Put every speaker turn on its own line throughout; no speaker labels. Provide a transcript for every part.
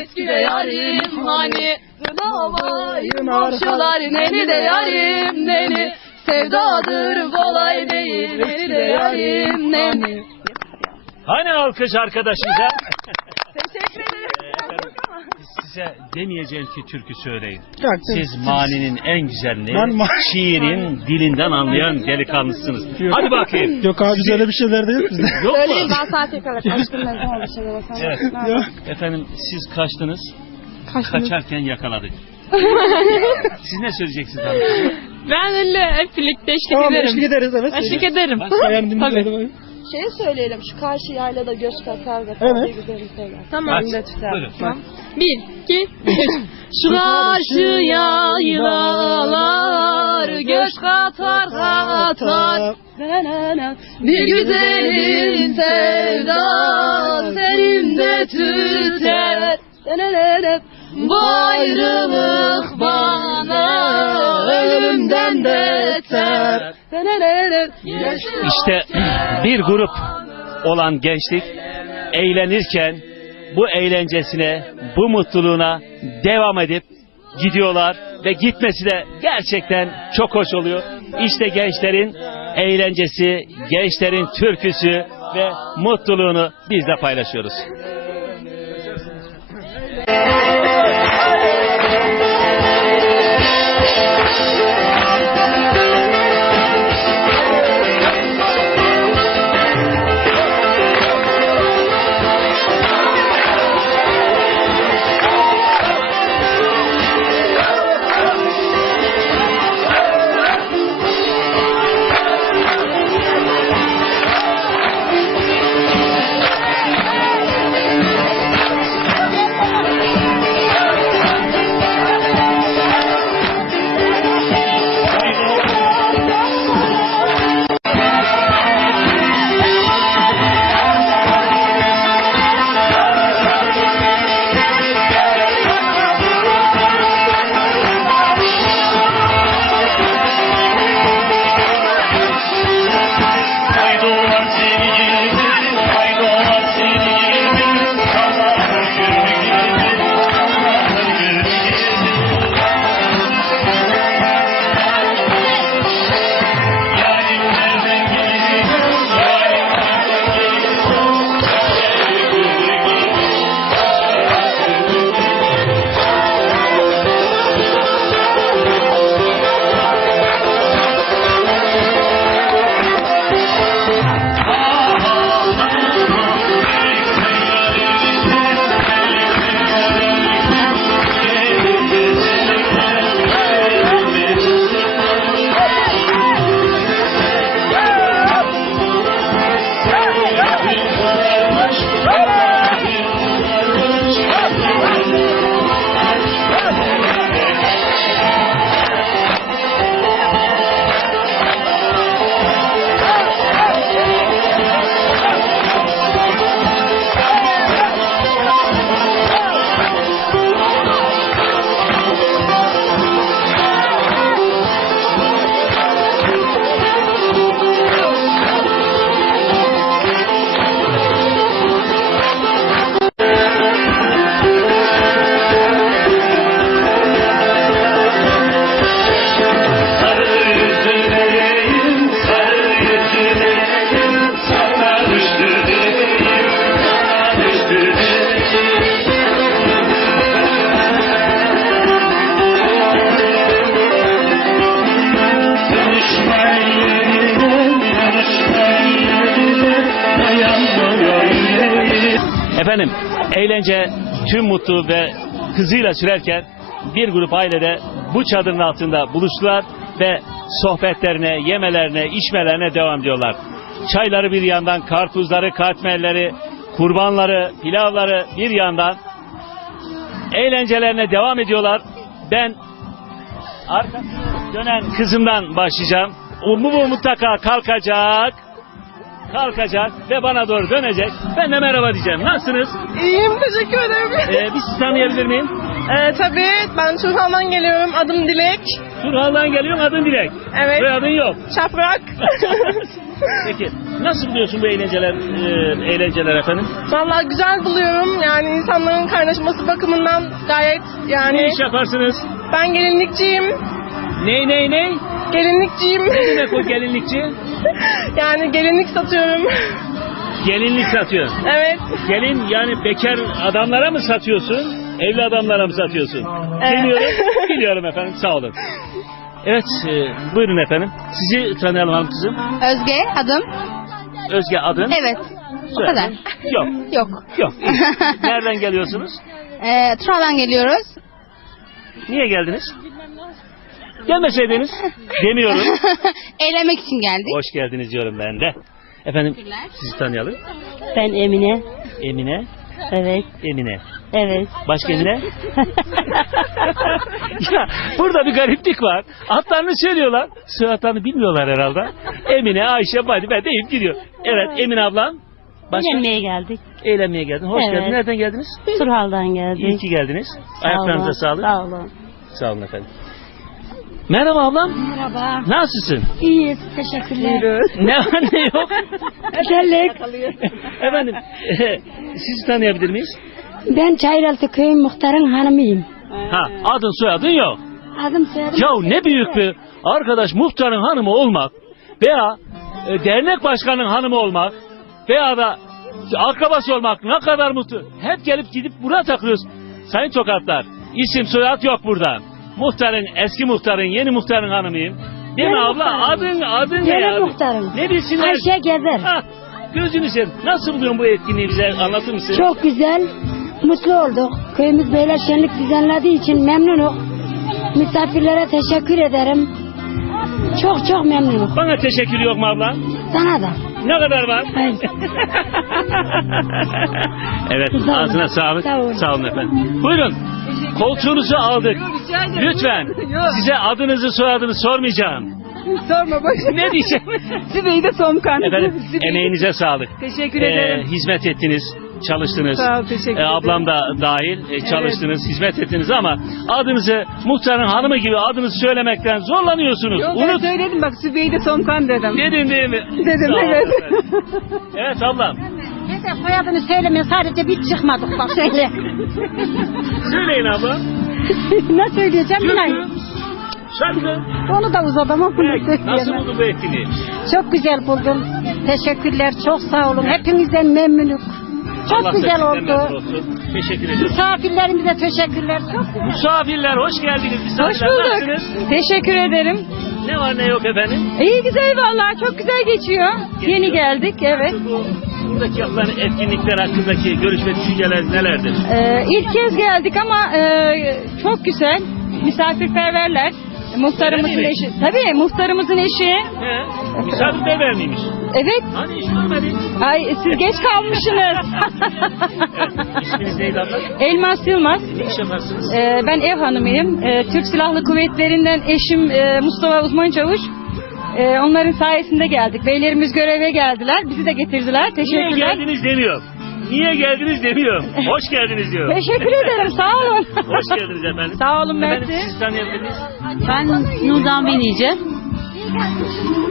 eski de yarim hani Zınamayım komşular neni de yarim neni Sevdadır kolay değil neni de yarim neni
Hani alkış arkadaşınıza? Size demeyeceğim ki türkü söyleyin.
Yok,
Siz maninin en güzelini,
Ben ma-
şiirin dilinden anlayan delikanlısınız.
Yok.
Hadi bakayım.
Yok abi biz öyle bir şeyler değil bizde.
Yok
Söyleyeyim
mu?
ben sana tekrar aşkım ne bir şey demesem.
Evet.
Ne
Yok.
Efendim siz kaçtınız,
Kaçtınız.
kaçarken yakaladık. Siz ne söyleyeceksiniz hanım?
Ben öyle hep birlikte eşlik
Tamam
ederim.
eşlik ederiz evet.
Eşlik ederim.
Dimdik
Tabii.
Şeyi söyleyelim şu karşı yaylada göç katar ve
Evet.
güzel söyler.
Tamam.
Hadi, buyurun.
Bir, iki, üç. Şu karşı yaylalar göç katar katar.
Bir güzelin sevdası elimde tüter.
İşte bir grup olan gençlik eğlenirken bu eğlencesine, bu mutluluğuna devam edip gidiyorlar ve gitmesi de gerçekten çok hoş oluyor. İşte gençlerin eğlencesi, gençlerin türküsü ve mutluluğunu biz de paylaşıyoruz. Eğlence tüm mutlu ve hızıyla sürerken bir grup ailede bu çadırın altında buluştular ve sohbetlerine, yemelerine, içmelerine devam ediyorlar. Çayları bir yandan, karpuzları, katmerleri, kurbanları, pilavları bir yandan eğlencelerine devam ediyorlar. Ben arkasını dönen kızımdan başlayacağım. Bu mutlaka kalkacak. Kalkacak ve bana doğru dönecek. Ben de merhaba diyeceğim. Nasılsınız?
İyiyim teşekkür ederim.
Ee, bir sizi tanıyabilir miyim?
Ee, tabii ben Turhan'dan geliyorum. Adım Dilek.
Turhal'dan geliyorum adın Dilek.
Evet.
Soyadın yok.
Şafrak.
Peki nasıl buluyorsun bu eğlenceler, e, eğlenceler efendim?
Vallahi güzel buluyorum. Yani insanların kaynaşması bakımından gayet
Ne
yani.
iş yaparsınız?
Ben gelinlikçiyim.
Ney ney ney?
Gelinlikçiyim.
Ne demek o gelinlikçi?
yani gelinlik satıyorum.
Gelinlik satıyor.
evet.
Gelin yani bekar adamlara mı satıyorsun? Evli adamlara mı satıyorsun?
Evet.
Biliyorum, biliyorum efendim sağ olun. Evet, e, buyurun efendim. Sizi tanıyalım hanım kızım.
Özge adım.
Özge adın.
Evet. O kadar.
Yok,
Yok.
yok. Nereden geliyorsunuz?
Ee, Trabzon'dan geliyoruz.
Niye geldiniz? Gelmeseydiniz demiyorum.
Eğlenmek için geldik.
Hoş geldiniz diyorum ben de. Efendim sizi tanıyalım.
Ben Emine.
Emine,
Evet.
Emine.
Evet.
Başka Emine? ya burada bir gariplik var. Adlarını söylüyorlar. Sıratlarını bilmiyorlar herhalde. Emine, Ayşe, Badibe deyip gidiyor. Evet Emine ablam. Başka?
Eğlenmeye geldik.
Eğlenmeye geldin. Hoş
Evet.
geldin. Nereden geldiniz?
Turhal'dan
İyi
geldik.
ki geldiniz.
Sağ
Ayaklarınıza sağlık.
Sağ olun.
Sağ olun efendim. Merhaba ablam.
Merhaba.
Nasılsın?
İyiyiz. Teşekkürler.
ne var ne yok?
Güzellik.
efendim sizi tanıyabilir miyiz?
Ben Çayıraltı köyün muhtarın hanımıyım.
Ha, adın soyadın yok.
Adım soyadım.
Ya ne büyük bir arkadaş muhtarın hanımı olmak veya e, dernek başkanının hanımı olmak veya da akrabası olmak ne kadar mutlu. Hep gelip gidip buraya takılıyoruz. Sayın Tokatlar isim soyad yok burada. Muhtarın eski muhtarın yeni muhtarın hanımıyım. Değil mi
Yeni
abla?
muhtarım.
Adın adın ne
Yeni
ya?
muhtarım.
Ne bilsinler?
Ayşe Gezer.
Ha, gözünü seveyim. Nasıl buluyorsun bu etkinliği bize anlatır mısın?
Çok güzel. Mutlu olduk. Köyümüz böyle şenlik düzenlediği için memnunum. Misafirlere teşekkür ederim. Çok çok memnunum.
Bana teşekkür yok mu abla?
Sana da.
Ne kadar var?
Hayır.
evet
Sağ olun.
ağzına sağlık.
Sağ olun.
Sağ olun efendim. Buyurun. Koltuğunuzu aldık. Lütfen. Size adınızı soyadınızı sormayacağım.
Sorma boş.
Ne diyeceğim?
Zübeyde Somkan.
efendim emeğinize sağlık.
Teşekkür
Ee,
ederim.
hizmet ettiniz. Çalıştınız.
Sağ ol, teşekkür
Ee, ablam da dahil e, çalıştınız, hizmet ettiniz ama adınızı muhtarın hanımı gibi adınızı söylemekten zorlanıyorsunuz.
Yok ben
Unut.
söyledim bak Zübeyde Somkan dedim.
Dedin değil mi?
Dedim, evet.
efendim. Evet ablam.
Neyse soyadını söyleme sadece bir çıkmadık bak söyle.
Söyleyin abla.
ne söyleyeceğim
Türkü,
bilmiyorum.
şarkı.
Onu da uzadım ama bunu
Evet, Nasıl buldun bu etkinliği?
Çok güzel buldum. Teşekkürler. Çok sağ olun. Hepinizden memnunum. Çok
Allah
güzel oldu.
olsun. Teşekkür ederim.
Misafirlerimize teşekkürler. Çok güzel.
Misafirler hoş geldiniz.
Hoş
Misafirler
bulduk.
nasılsınız?
Teşekkür ederim.
Ne var ne yok efendim?
İyi güzel vallahi çok güzel geçiyor. Yeni geldik evet.
Bu, buradaki yapılan etkinlikler hakkındaki görüş ve düşünceler nelerdir?
Ee, ilk kez geldik ama e, çok güzel. Misafirperverler. Muhtarımızın
Öyle mi?
eşi. Tabii muhtarımızın eşi.
He? Misafirperver miymiş?
Evet.
Hani hiç görmedik.
Ay siz geç kalmışsınız.
İsminiz neydi abla?
Elmas Yılmaz.
Ne iş yaparsınız?
Ee, ben ev hanımıyım. Ee, Türk Silahlı Kuvvetleri'nden eşim e, Mustafa Uzman Çavuş. Ee, onların sayesinde geldik. Beylerimiz göreve geldiler. Bizi de getirdiler.
Niye
Teşekkürler.
geldiniz demiyorum. Niye geldiniz demiyorum. Hoş geldiniz diyorum.
Teşekkür ederim. Sağ olun.
Hoş geldiniz efendim.
Sağ olun
Efendim
Mersi.
siz tanıyabilir miyiz?
Ben Nurdan Benice.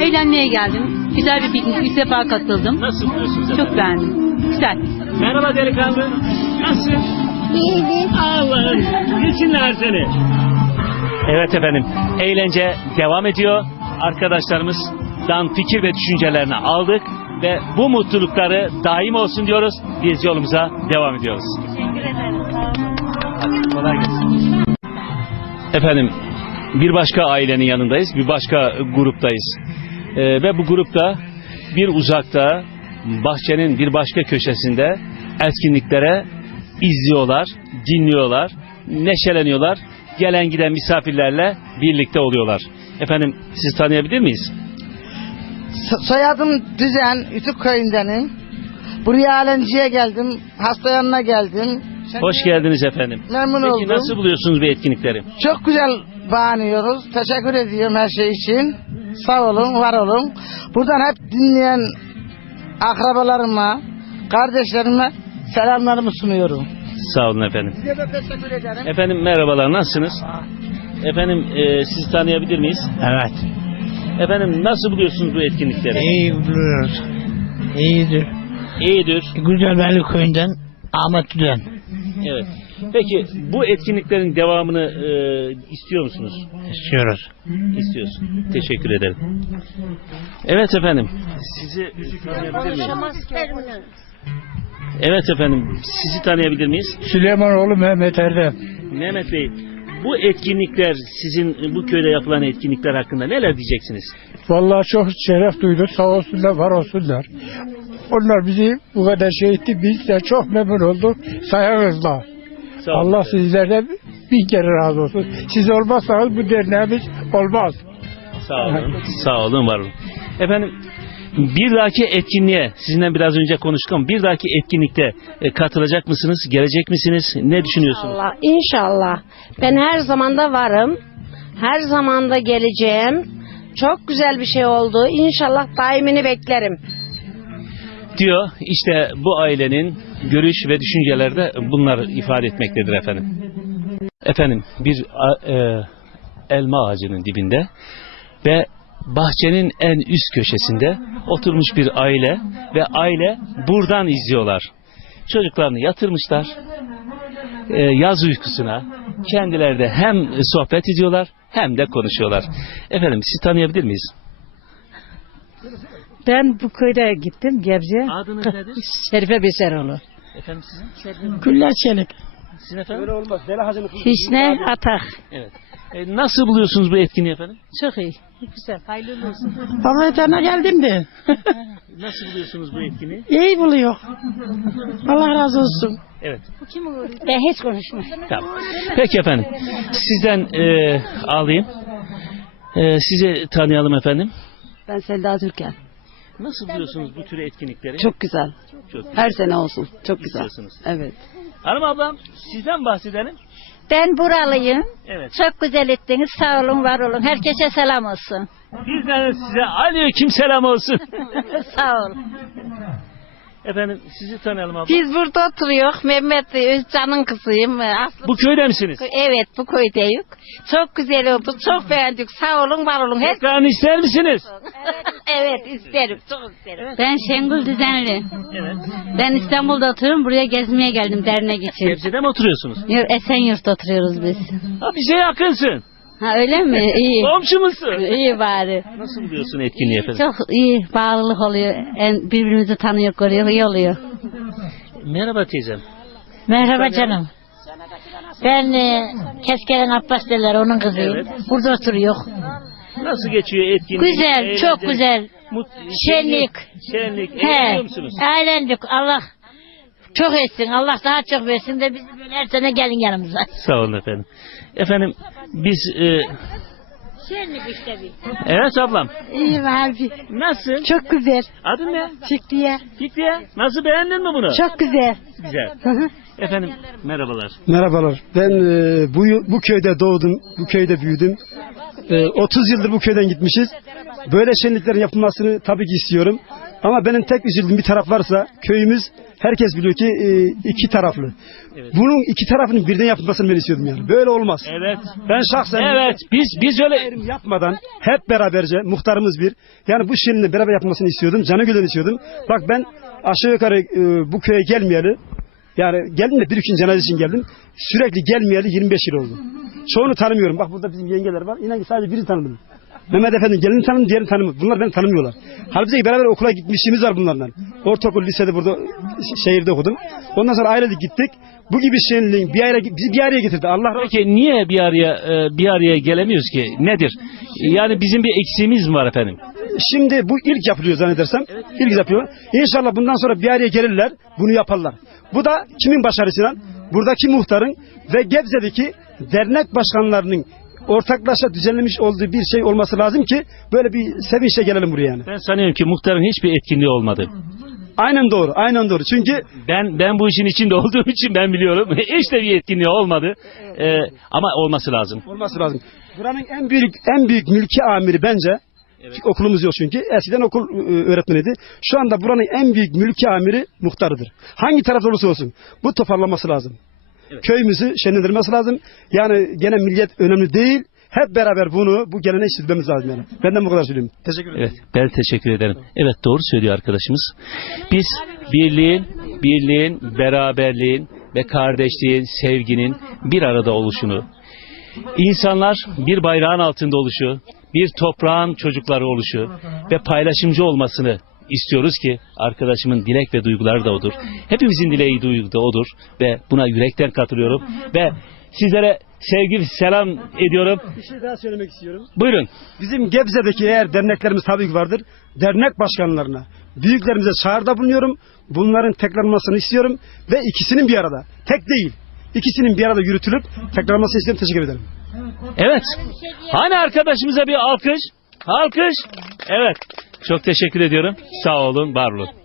Eğlenmeye geldim. Güzel bir piknik. Üç defa katıldım.
Nasıl buluyorsunuz efendim?
Çok beğendim. Güzel.
Merhaba delikanlı. Nasılsın? Allah'ım. Geçinler seni. Evet efendim. Eğlence devam ediyor. Arkadaşlarımızdan fikir ve düşüncelerini aldık ve bu mutlulukları daim olsun diyoruz. Biz yolumuza devam ediyoruz. Hadi, kolay gelsin. Efendim bir başka ailenin yanındayız. Bir başka gruptayız. Ee, ve bu grupta bir uzakta bahçenin bir başka köşesinde etkinliklere izliyorlar, dinliyorlar, neşeleniyorlar. Gelen giden misafirlerle birlikte oluyorlar. Efendim siz tanıyabilir miyiz?
So- Soyadım Düzen, Ütük köyündenim. Buraya Alenci'ye geldim, hasta yanına geldim.
Hoş geldiniz efendim.
Memnun
Peki
oldum.
nasıl buluyorsunuz bu etkinlikleri?
Çok güzel bağınıyoruz. Teşekkür ediyorum her şey için. Sağ olun, var olun. Buradan hep dinleyen akrabalarıma, kardeşlerime selamlarımı sunuyorum.
Sağ olun efendim.
Size de teşekkür ederim.
Efendim merhabalar nasılsınız? Efendim e, sizi tanıyabilir miyiz?
Evet.
Efendim nasıl buluyorsunuz bu etkinlikleri?
İyi buluyoruz. İyidir.
İyidir.
Güzelbelli köyünden Ahmet Düden.
Evet. Peki bu etkinliklerin devamını e, istiyor musunuz?
istiyoruz.
İstiyorsun. Teşekkür ederim. Evet efendim. Sizi tanıyabilir miyim? Evet efendim. Sizi tanıyabilir miyiz?
Süleymanoğlu Mehmet Erdem.
Mehmet Bey, bu etkinlikler sizin bu köyde yapılan etkinlikler hakkında neler diyeceksiniz?
Vallahi çok şeref duyduk. Sağ olsunlar, var olsunlar. Onlar bizi bu kadar şey etti. Biz de çok memnun olduk. Sayenizde.
Sağ olun.
Allah sizlerden bin kere razı olsun. Siz olmazsanız bu derneğimiz olmaz.
Sağ olun. Sağ olun, var olun. Efendim, bir dahaki etkinliğe, sizinle biraz önce konuştuk ama bir dahaki etkinlikte e, katılacak mısınız? Gelecek misiniz? Ne düşünüyorsunuz?
İnşallah, inşallah. Ben her zaman da varım. Her zaman da geleceğim. Çok güzel bir şey oldu. İnşallah daimini beklerim.
Diyor, işte bu ailenin görüş ve düşünceleri de bunlar ifade etmektedir efendim. Efendim, bir a- e, elma ağacının dibinde ve bahçenin en üst köşesinde oturmuş bir aile ve aile buradan izliyorlar. Çocuklarını yatırmışlar e, yaz uykusuna. Kendileri de hem sohbet ediyorlar hem de konuşuyorlar. Efendim sizi tanıyabilir miyiz?
Ben bu köyde gittim Gebze'ye.
Adınız nedir?
Şerife Beşeroğlu.
Efendim sizin?
Güller Çelik.
Sizin efendim?
Hüsne Atak.
Evet. E, nasıl buluyorsunuz bu etkinliği efendim?
Çok iyi. Güzel. Hayırlı olsun.
Vallahi sana geldim de.
Nasıl buluyorsunuz bu etkinliği?
İyi buluyor. Allah razı olsun.
Evet.
Ben hiç konuşmam.
Tamam. Peki efendim. Sizden e, alayım. E, sizi tanıyalım efendim.
Ben Selda Türkan.
Nasıl buluyorsunuz bu tür etkinlikleri?
Çok güzel.
Çok
Her sene olsun. Çok güzel.
istiyorsunuz.
Evet.
Hanım ablam sizden bahsedelim.
Ben buralıyım.
Evet.
Çok güzel ettiniz. Sağ olun, var olun. Herkese selam olsun.
Bizden de size aleyküm selam olsun.
Sağ ol.
Efendim sizi tanıyalım abla.
Biz burada oturuyoruz. Mehmet Özcan'ın kızıyım. Aslı
Bu köyde misiniz?
Evet bu köydeyiz. Çok güzel oldu. Çok beğendik. Sağ olun var olun. Her...
Tekrarını ister misiniz?
evet isterim. Çok isterim.
Ben Şengül Düzenli.
Evet.
Ben İstanbul'da oturuyorum. Buraya gezmeye geldim dernek için.
Gebze'de mi oturuyorsunuz?
Yok, Esenyurt'ta oturuyoruz biz.
Ha bize yakınsın.
Ha öyle mi? İyi.
Komşu musun?
İyi bari.
Nasıl buluyorsun etkinliği efendim?
Çok iyi bağlılık oluyor. En, birbirimizi tanıyor, görüyor, iyi oluyor.
Merhaba teyzem.
Merhaba canım. Ben e, Keskeren Abbas derler onun kızıyım.
Evet.
Burada oturuyor.
Nasıl geçiyor etkinlik?
Güzel,
eğlence,
çok güzel.
Mut,
Şenlik.
Şenlik. Eğleniyor musunuz?
eğlendik. Allah çok etsin. Allah daha çok versin de bizi böyle her sene gelin yanımıza.
Sağ olun efendim. Efendim biz... E,
Şenlik işte bir.
evet ablam.
İyi abi.
Nasıl?
Çok güzel.
Adın ne?
Fikriye.
Fikriye. Nasıl beğendin mi bunu?
Çok güzel.
Güzel. Efendim merhabalar.
Merhabalar. Ben e, bu bu köyde doğdum, bu köyde büyüdüm. E, 30 yıldır bu köyden gitmişiz. Böyle şenliklerin yapılmasını tabii ki istiyorum. Ama benim tek üzüldüğüm bir taraf varsa köyümüz herkes biliyor ki e, iki taraflı.
Evet.
Bunun iki tarafının birden yapılmasını ben istiyordum yani. Böyle olmaz.
Evet.
Ben şahsen
Evet. Biz biz öyle
yapmadan hep beraberce muhtarımız bir. Yani bu şenliğin beraber yapılmasını istiyordum. Canı gönülden istiyordum. Bak ben aşağı yukarı e, bu köye gelmeyeli yani geldim de bir iki cenaze için geldim. Sürekli gelmeyeli 25 yıl oldu. Çoğunu tanımıyorum. Bak burada bizim yengeler var. İnan ki sadece birini tanıdım. Mehmet Efendi gelini tanıdım, diğerini tanımıyorum. Bunlar beni tanımıyorlar. Halbuki beraber okula gitmişliğimiz var bunlarla. Ortaokul, lisede burada şehirde okudum. Ondan sonra ailedik gittik. Bu gibi şenliğin bir araya, bizi bir araya getirdi. Allah.
Peki niye bir araya e, bir araya gelemiyoruz ki? Nedir? Yani bizim bir eksiğimiz mi var efendim?
Şimdi bu ilk yapılıyor zannedersem. İlk yapıyor. İnşallah bundan sonra bir araya gelirler, bunu yaparlar. Bu da kimin başarısıyla? Buradaki muhtarın ve Gebze'deki dernek başkanlarının ortaklaşa düzenlemiş olduğu bir şey olması lazım ki böyle bir sevinçle gelelim buraya yani.
Ben sanıyorum ki muhtarın hiçbir etkinliği olmadı.
Aynen doğru, aynen doğru. Çünkü
Ben ben bu işin içinde olduğum için ben biliyorum. Hiç de bir etkinliği olmadı. E, ama olması lazım.
olması lazım. Buranın en büyük en büyük mülki amiri bence okulumuz yok çünkü. Eskiden okul e, öğretmeniydi. Şu anda buranın en büyük mülki amiri muhtarıdır. Hangi tarafta olursa olsun. Bu toparlanması lazım. Köyümüzü şenlendirmesi lazım. Yani gene millet önemli değil. Hep beraber bunu, bu geleneği sürdürmemiz lazım yani. Benden bu kadar söyleyeyim. Teşekkür ederim.
Evet, ben teşekkür ederim. Evet, doğru söylüyor arkadaşımız. Biz birliğin, birliğin, beraberliğin ve kardeşliğin, sevginin bir arada oluşunu, insanlar bir bayrağın altında oluşu, bir toprağın çocukları oluşu ve paylaşımcı olmasını istiyoruz ki arkadaşımın dilek ve duyguları da odur. Hepimizin dileği duygu da odur ve buna yürekten katılıyorum ve sizlere sevgi selam ediyorum.
Bir şey daha söylemek istiyorum.
Buyurun.
Bizim Gebze'deki eğer derneklerimiz tabii ki vardır. Dernek başkanlarına, büyüklerimize çağrıda bulunuyorum. Bunların tekrarlanmasını istiyorum ve ikisinin bir arada, tek değil, ikisinin bir arada yürütülüp tekrarlanmasını istiyorum. Teşekkür ederim.
Evet. Hani arkadaşımıza bir alkış? Alkış. Evet. Çok teşekkür ediyorum. Sağ olun, var olun.